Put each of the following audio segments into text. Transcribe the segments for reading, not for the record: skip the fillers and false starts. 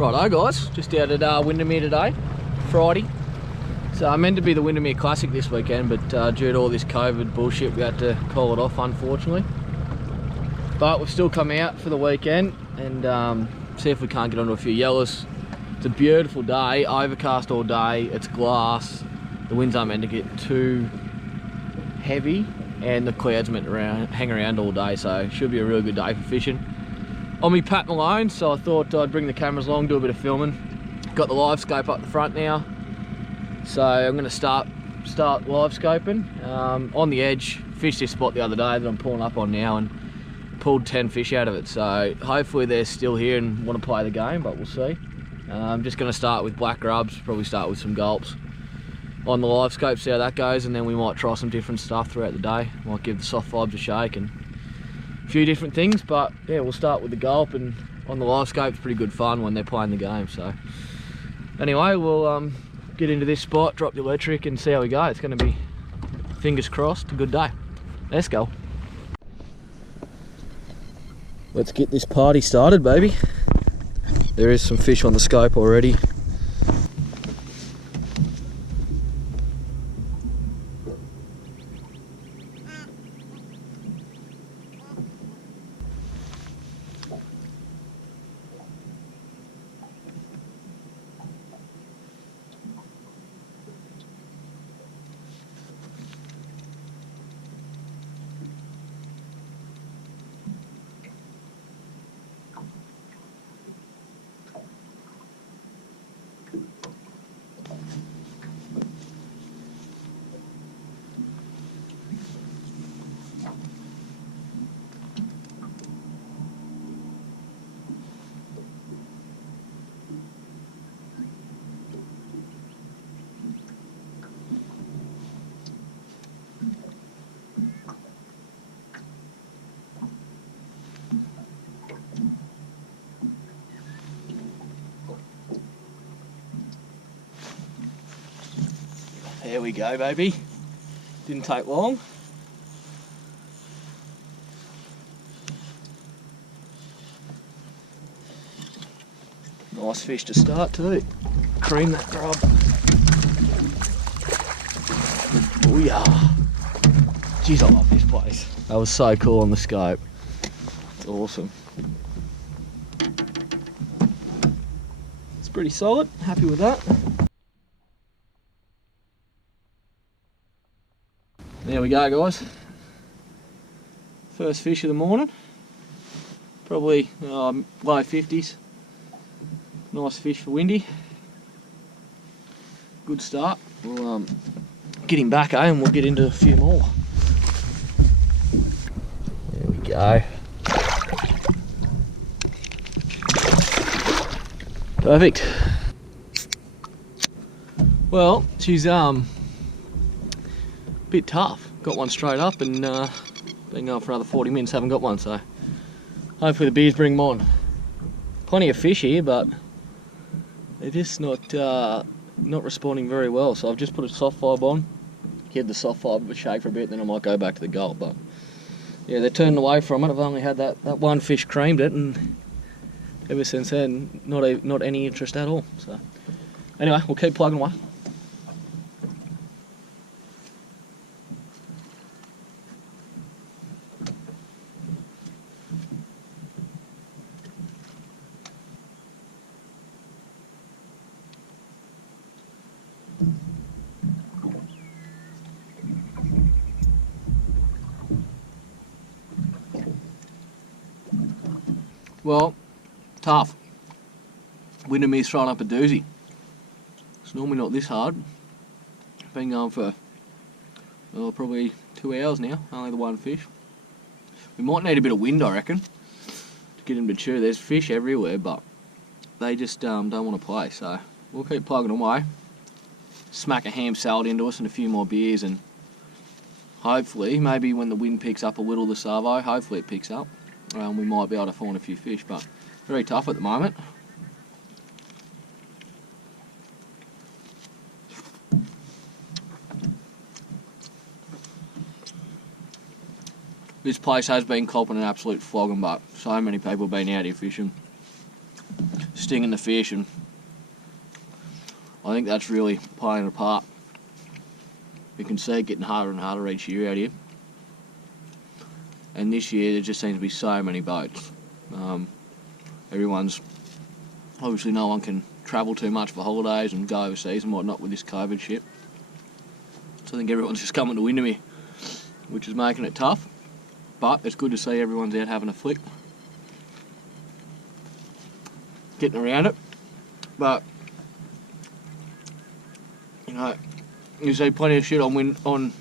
Righto guys, just out at Windamere today, Friday. So I meant to be the Windamere Classic this weekend, but due to all this COVID bullshit we had to call it off, unfortunately. But we've still come out for the weekend and see if we can't get onto a few yellows. It's a beautiful day, overcast all day, it's glass, the winds aren't meant to get too heavy and the clouds meant to hang around all day, so it should be a really good day for fishing. On me Pat Malone, so I thought I'd bring the cameras along, do a bit of filming. Got the LiveScope up the front now, so I'm going to start LiveScoping. On the edge, fished this spot the other day that I'm pulling up on now and pulled 10 fish out of it, so hopefully they're still here and want to play the game, but we'll see. I'm just going to start with black grubs, probably start with some gulps on the LiveScope, see how that goes, and then we might try some different stuff throughout the day. Might give the soft vibes a shake and few different things, but yeah, we'll start with the gulp, and on the LiveScope it's pretty good fun when they're playing the game. So anyway, we'll get into this spot, drop the electric and see how we go. It's going to be, fingers crossed, a good day. Let's go. Let's get this party started, baby. There is some fish on the scope already. There we go, baby. Didn't take long. Nice fish to start too. Cream that grub. Oh yeah. Jeez, I love this place. That was so cool on the scope. It's awesome. It's pretty solid. Happy with that. There we go, guys. First fish of the morning. Probably low 50s. Nice fish for Windy. Good start. We'll get him back, and we'll get into a few more. There we go. Perfect. Well, she's bit tough. Got one straight up and been going for another 40 minutes, haven't got one, so hopefully the beers bring them on. Plenty of fish here, but they're just not responding very well, so I've just put a soft vibe on, give the soft vibe a shake for a bit, then I might go back to the gulp. But yeah, they're turning away from it. I've only had that one fish creamed it, and ever since then not any interest at all. So anyway, we'll keep plugging away. Well, tough. Windamere's throwing up a doozy. It's normally not this hard. Been going for probably 2 hours now, only the one fish. We might need a bit of wind, I reckon, to get them to chew. There's fish everywhere, but they just don't want to play, so we'll keep plugging away. Smack a ham salad into us and a few more beers, and hopefully, maybe when the wind picks up a little, the Savo, hopefully it picks up. We might be able to find a few fish, but very tough at the moment. This place has been copping an absolute flogging, but so many people have been out here fishing. stinging the fish, and I think that's really playing a part. You can see it getting harder and harder each year out here. And this year there just seems to be so many boats. Everyone's, obviously no one can travel too much for holidays and go overseas and whatnot with this COVID shit. So I think everyone's just coming to Windamere, which is making it tough. But it's good to see everyone's out having a flick, getting around it. But you know, you see plenty of shit on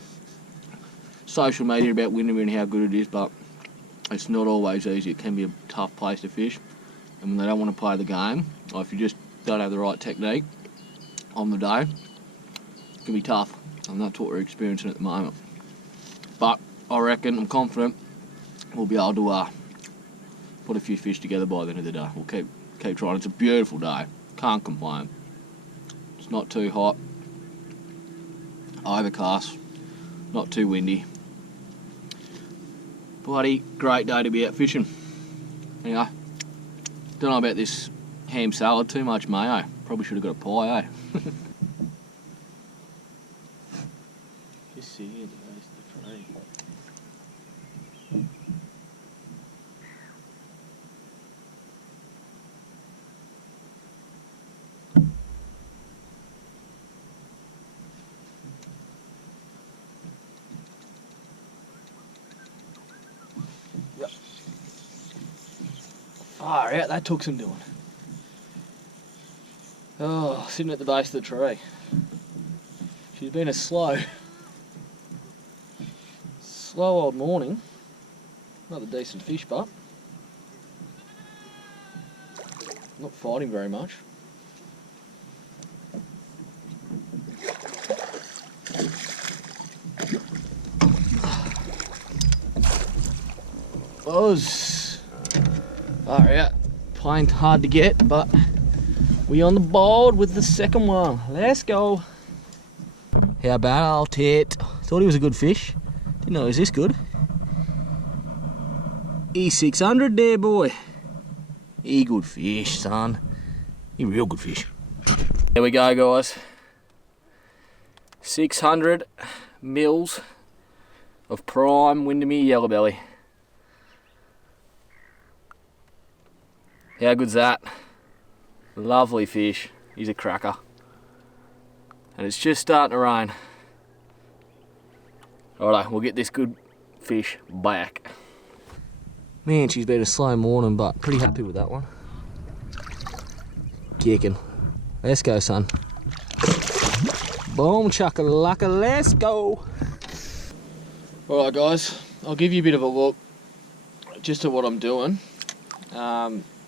social media about Windamere and how good it is, but it's not always easy. It can be a tough place to fish, and when they don't want to play the game, or if you just don't have the right technique on the day, it can be tough, and that's what we're experiencing at the moment. But I reckon, I'm confident, we'll be able to put a few fish together by the end of the day. We'll keep trying. It's a beautiful day, can't complain. It's not too hot, overcast, not too windy. Bloody great day to be out fishing. Anyway, don't know about this ham salad, too much mayo. Probably should have got a pie, eh? Just sitting at the base of the tree. Yep. Far out, that took some doing. Oh, sitting at the base of the tree. She's been a slow old morning. Another decent fish, but not fighting very much. Was far out, playing hard to get, but we on the board with the second one. Let's go. How about it? Thought he was a good fish. Didn't know he was this good. E600 there, boy. He good fish, son. He real good fish. There we go, guys. 600 mils of prime Windamere Yellowbelly. How good's that? Lovely fish. He's a cracker. And it's just starting to rain. Alright, we'll get this good fish back. Man, she's been a slow morning, but pretty happy with that one. Kicking. Let's go, son. Boom, chaka-laka, let's go. Alright, guys, I'll give you a bit of a look just at what I'm doing.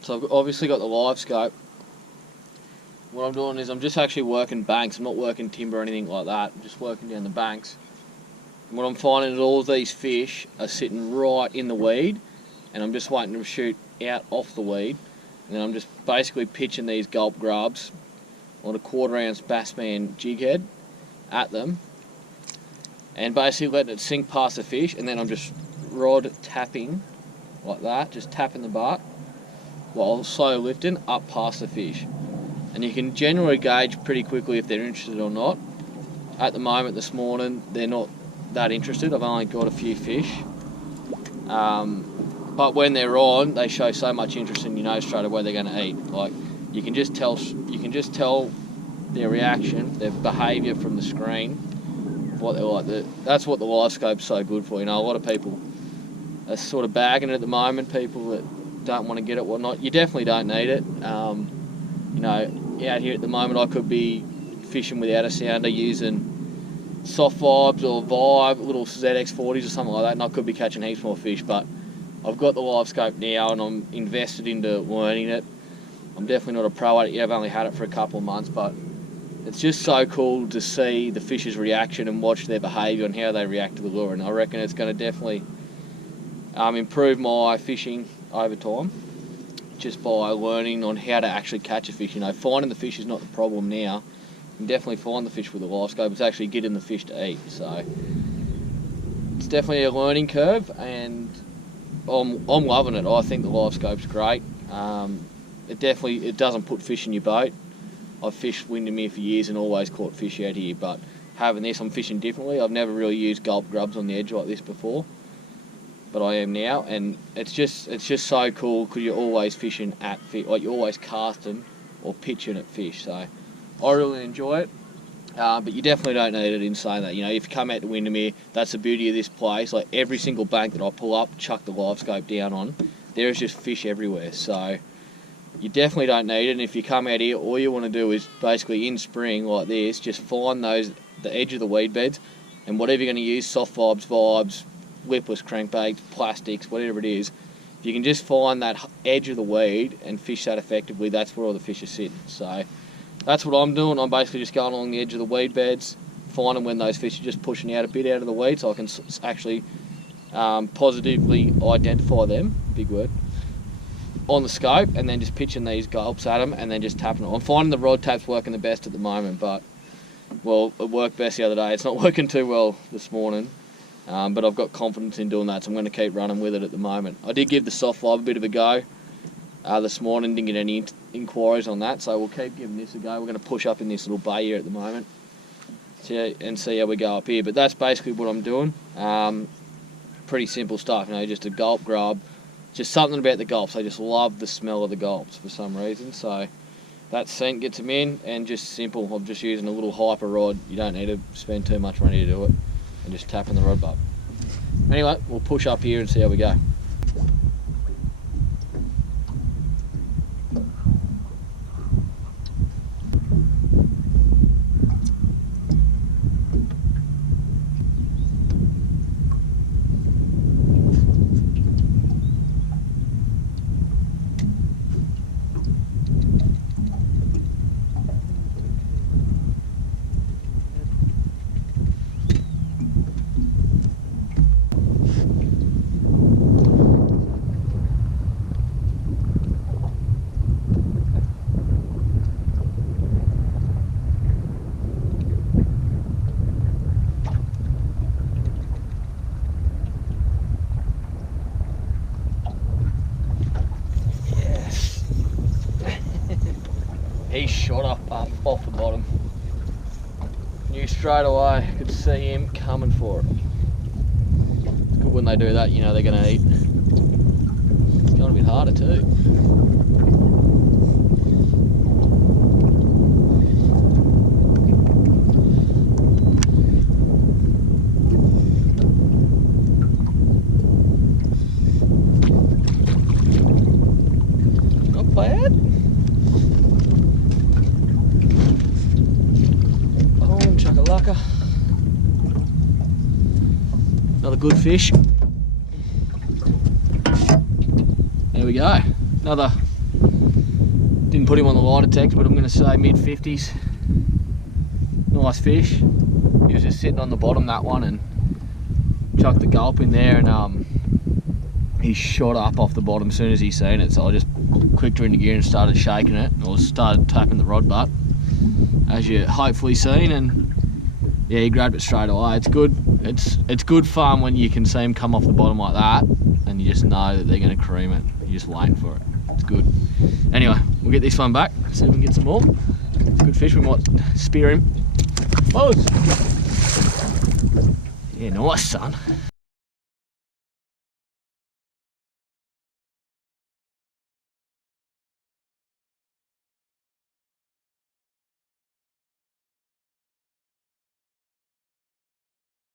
So I've obviously got the LiveScope. What I'm doing is I'm just actually working banks. I'm not working timber or anything like that. I'm just working down the banks. And what I'm finding is all of these fish are sitting right in the weed, and I'm just waiting to shoot out off the weed. And then I'm just basically pitching these gulp grubs on a 1/4 ounce Bassman jig head at them, and basically letting it sink past the fish, and then I'm just rod tapping like that, just tapping the butt while slow lifting up past the fish. And you can generally gauge pretty quickly if they're interested or not. At the moment this morning, they're not that interested. I've only got a few fish. But when they're on, they show so much interest, and you know straight away they're going to eat. Like, you can just tell their reaction, their behaviour from the screen, what they're like. That's what the LiveScope's so good for. You know, a lot of people are sort of bagging it at the moment, people that don't want to get it, whatnot. You definitely don't need it. You know, out here at the moment I could be fishing without a sounder using soft vibes or vibe, little ZX40s or something like that, and I could be catching heaps more fish. But I've got the LiveScope now, and I'm invested into learning it. I'm definitely not a pro at it yet. I've only had it for a couple of months, but it's just so cool to see the fish's reaction and watch their behaviour and how they react to the lure. And I reckon it's going to definitely improve my fishing over time, just by learning on how to actually catch a fish. You know, finding the fish is not the problem now. You can definitely find the fish with a LiveScope. It's actually getting the fish to eat. So it's definitely a learning curve, and I'm loving it. I think the LiveScope's great. it doesn't put fish in your boat. I've fished Windamere for years and always caught fish out here, but having this, I'm fishing differently. I've never really used gulp grubs on the edge like this before, but I am now, and it's just so cool because you're always fishing at fish, like you're always casting or pitching at fish. So I really enjoy it, but you definitely don't need it in saying that. You know, if you come out to Windamere, that's the beauty of this place. Like every single bank that I pull up, chuck the LiveScope down on, there is just fish everywhere. So you definitely don't need it. And if you come out here, all you want to do is basically in spring like this, just find the edge of the weed beds, and whatever you're going to use, soft vibes, whipless crankbaits, plastics, whatever it is, if you can just find that edge of the weed and fish that effectively, that's where all the fish are sitting. So that's what I'm doing. I'm basically just going along the edge of the weed beds, finding when those fish are just pushing out a bit out of the weed, so I can actually positively identify them, big word, on the scope, and then just pitching these gulps at them and then just tapping it. I'm finding the rod tap's working the best at the moment, but well, it worked best the other day. It's not working too well this morning, but I've got confidence in doing that, so I'm going to keep running with it at the moment. I did give the soft vibe a bit of a go this morning, didn't get any inquiries on that, so we'll keep giving this a go. We're going to push up in this little bay here at the moment and see how we go up here, but that's basically what I'm doing. Pretty simple stuff, you know, just a gulp grub, just something about the gulps. I just love the smell of the gulps for some reason, so that scent gets them in, and just simple. I'm just using a little hyper rod. You don't need to spend too much money to do it, and just tapping the rod butt. Anyway, we'll push up here and see how we go. He shot up off the bottom. Knew straight away, could see him coming for it. It's good when they do that, you know they're going to eat. It's going a bit harder too. Not bad. Another good fish. There we go. Another, didn't put him on the line detector, but I'm going to say mid-50s. Nice fish. He was just sitting on the bottom, that one, and chucked the gulp in there, and he shot up off the bottom as soon as he seen it, so I just clicked her into gear and started shaking it, or started tapping the rod butt, as you hopefully seen, and yeah, he grabbed it straight away. It's good. It's good fun when you can see him come off the bottom like that, and you just know that they're going to cream it. You're just waiting for it. It's good. Anyway, we'll get this one back. See if we can get some more. Good fish. We might spear him. Oh! Yeah, nice, son.